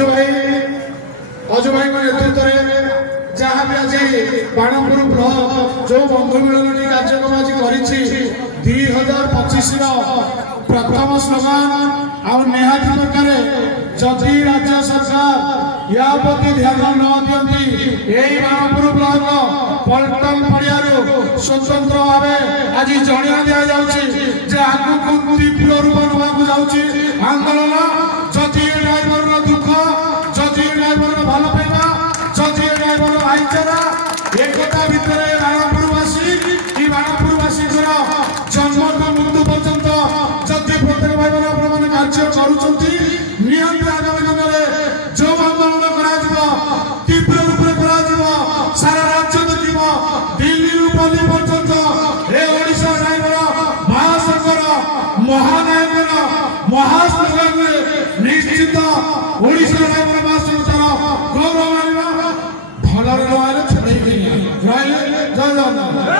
अजु भाई नेतृत्व में जहाँ भी आज बाणपुर ब्लॉक जो बंधु मिलन कार्यक्रम आज कर 2025 प्रथम स्लोगान आहाती प्रकार जदि राज्य सरकार या प्रति ध्यान न दिखती यही बाणपुर ब्लॉक पल्टन पड़िया स्वतंत्र भाव आज जणिया दि जाऊँ तीव्र रूप नवाक जाऊँगी आंदोलन जदि ड्राइवर दुख जदि ड्राइवर भल पाइबा जदि ड्राइवर भाईचारा एकता भितर बाणपुरवासी कि बाणपुरवासी जन्म मृत्यु पर्यंत जदि प्रत्येक भाई बहन कार्य करुँच आगामी दिन में जो आंदोलन कर तीव्र रूप से सारा राज्य देख दिल्ली पल्ली पर्यंत ए ओडिशा ड्राइवर महासंघर महानायक महास्लोगान निश्चित ओडिशा ड्राइवर महासंघ गौरव मानिबा भलर रहे छड़े जय जगन्नाथ।